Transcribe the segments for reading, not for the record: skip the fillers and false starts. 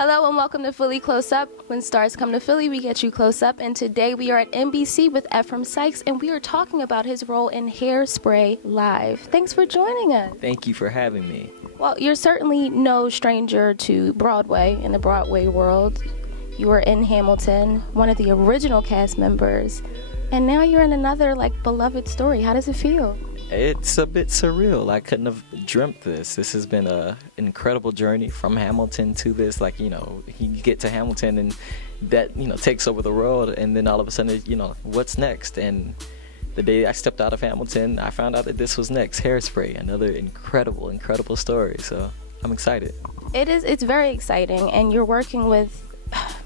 Hello and welcome to Philly Close Up. When stars come to Philly, we get you close up. And today we are at NBC with Ephraim Sykes, and we are talking about his role in Hairspray Live. Thanks for joining us. Thank you for having me. Well, you're certainly no stranger to Broadway in the Broadway world. You were in Hamilton, one of the original cast members, and now you're in another beloved story. How does it feel? It's a bit surreal. I couldn't have dreamt this. This has been an incredible journey from Hamilton to this. You get to Hamilton and that, takes over the world, and then all of a sudden, what's next? And the day I stepped out of Hamilton, I found out that this was next, Hairspray, another incredible, incredible story. So I'm excited. It's very exciting, and you're working with,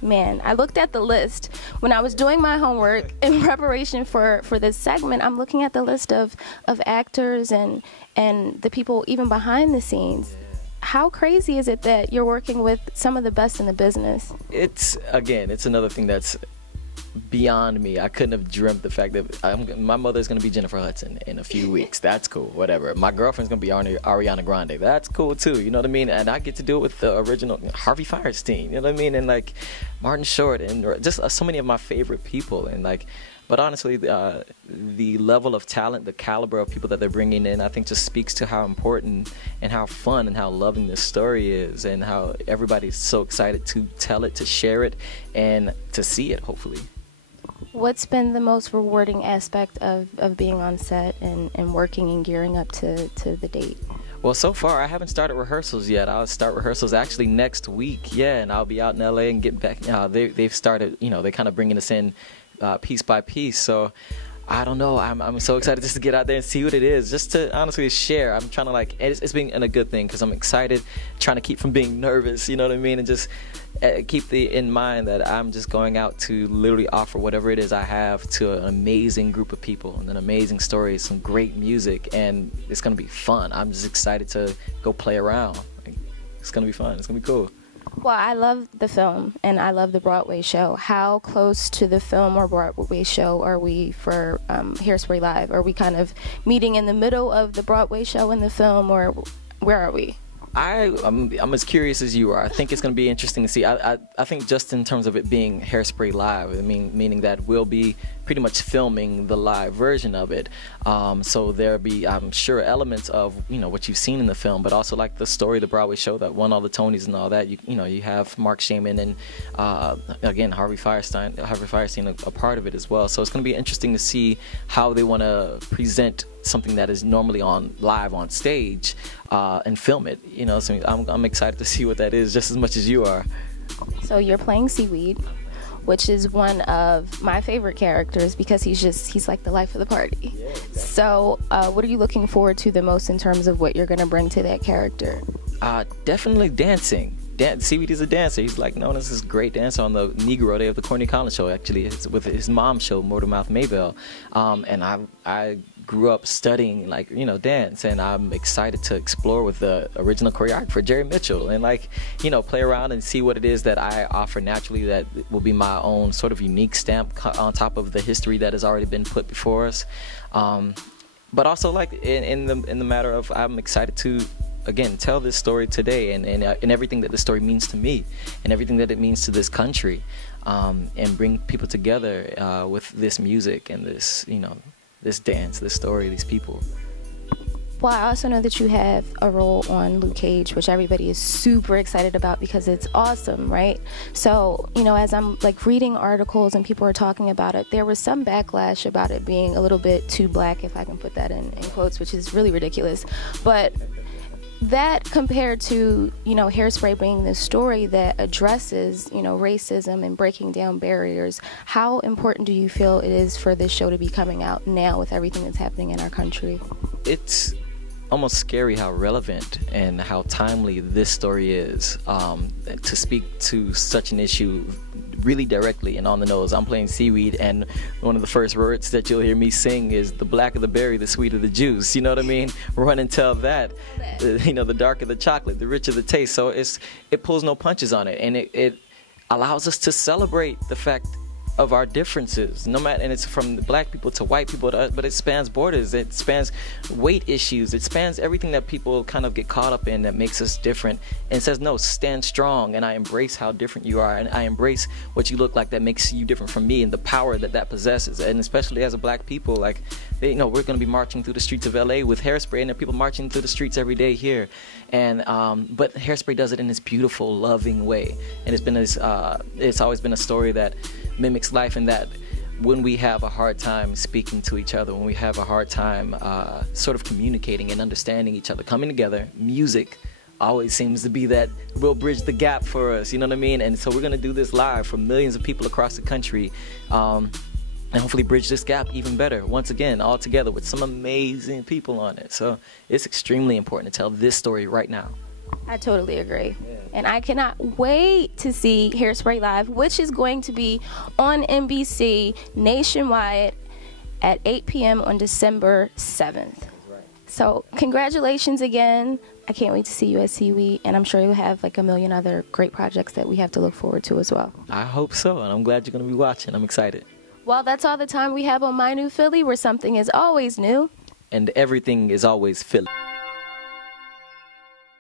man, I looked at the list when I was doing my homework in preparation for this segment. I'm looking at the list of actors and the people even behind the scenes. How crazy is it that you're working with some of the best in the business? It's another thing that's beyond me. I couldn't have dreamt the fact that my mother's going to be Jennifer Hudson in a few weeks. That's cool, whatever. My girlfriend's going to be Ariana Grande. That's cool too, you know what I mean? And I get to do it with the original Harvey Fierstein, you know what I mean? And Martin Short and just so many of my favorite people. And but honestly, the level of talent, the caliber of people that they're bringing in, I think just speaks to how important and how fun and how loving this story is, and how everybody's so excited to tell it, to share it, and to see it, hopefully. What's been the most rewarding aspect of being on set and working and gearing up to the date? Well, so far, I haven't started rehearsals yet. I'll start rehearsals actually next week, and I'll be out in LA and get back. They've started, they're kind of bringing us in piece by piece. So I don't know. I'm so excited just to get out there and see what it is, just to honestly share. I'm trying to it's being a good thing because I'm excited, trying to keep from being nervous, you know what I mean, and just keep in mind that I'm just going out to literally offer whatever it is I have to an amazing group of people and an amazing story, some great music, and it's gonna be fun. I'm just excited to go play around. It's gonna be fun. It's gonna be cool. Well, I love the film and I love the Broadway show. How close to the film or Broadway show are we for Hairspray Live? Are we kind of meeting in the middle of the Broadway show and the film, or where are we? I'm as curious as you are. I think it's going to be interesting to see. I think just in terms of it being Hairspray Live, meaning that we'll be pretty much filming the live version of it. So there'll be, I'm sure, elements of what you've seen in the film, but also the story, the Broadway show that won all the Tonys and all that. You have Mark Shaman and again Harvey Fierstein a part of it as well. So it's going to be interesting to see how they want to present something that is normally live on stage and film it. So I'm excited to see what that is just as much as you are. So you're playing Seaweed, which is one of my favorite characters because he's like the life of the party. Yeah, exactly. So what are you looking forward to the most in terms of what you're going to bring to that character? Definitely dancing. Seaweed is a dancer. He's known as this great dancer on the Negro Day of the Courtney Collins show, actually, with his mom's show, Motormouth Maybelle. And I grew up studying dance, and I'm excited to explore with the original choreographer Jerry Mitchell and play around and see what it is that I offer naturally that will be my own sort of unique stamp on top of the history that has already been put before us. But also in the matter of, I'm excited to again tell this story today and everything that the story means to me and everything that it means to this country, and bring people together with this music and this this dance, this story, these people. Well, I also know that you have a role on Luke Cage, which everybody is super excited about because it's awesome, right? So, as I'm reading articles and people are talking about it, there was some backlash about it being a little bit too black, if I can put that in quotes, which is really ridiculous. But that compared to, Hairspray being this story that addresses, racism and breaking down barriers, how important do you feel it is for this show to be coming out now with everything that's happening in our country? It's almost scary how relevant and how timely this story is, to speak to such an issue really directly and on the nose. I'm playing Seaweed, and one of the first words that you'll hear me sing is the blacker the berry, the sweeter the juice. You know what I mean? Run and tell that. The darker the chocolate, the richer the taste. So it pulls no punches on it, and it allows us to celebrate the fact of our differences, no matter, and it's from black people to white people to us, but it spans borders, it spans weight issues, it spans everything that people kind of get caught up in that makes us different, and says, no, stand strong, and I embrace how different you are, and I embrace what you look like that makes you different from me, and the power that that possesses. And especially as a black people, like, we're going to be marching through the streets of LA with Hairspray, and there are people marching through the streets every day here, and but Hairspray does it in this beautiful, loving way, and it's been this it's always been a story that mimics life, in that when we have a hard time speaking to each other, when we have a hard time sort of communicating and understanding each other, coming together, music always seems to be that will bridge the gap for us, you know what I mean? And so we're going to do this live for millions of people across the country, and hopefully bridge this gap even better, once again, all together with some amazing people on it. So it's extremely important to tell this story right now. I totally agree. Yeah. And I cannot wait to see Hairspray Live, which is going to be on NBC nationwide at 8 p.m. on December 7th. Right. So congratulations again. I can't wait to see you at Seaweed, and I'm sure you'll have like a million other great projects that we have to look forward to as well. I hope so, and I'm glad you're going to be watching. I'm excited. Well, that's all the time we have on My New Philly, where something is always new. And everything is always Philly.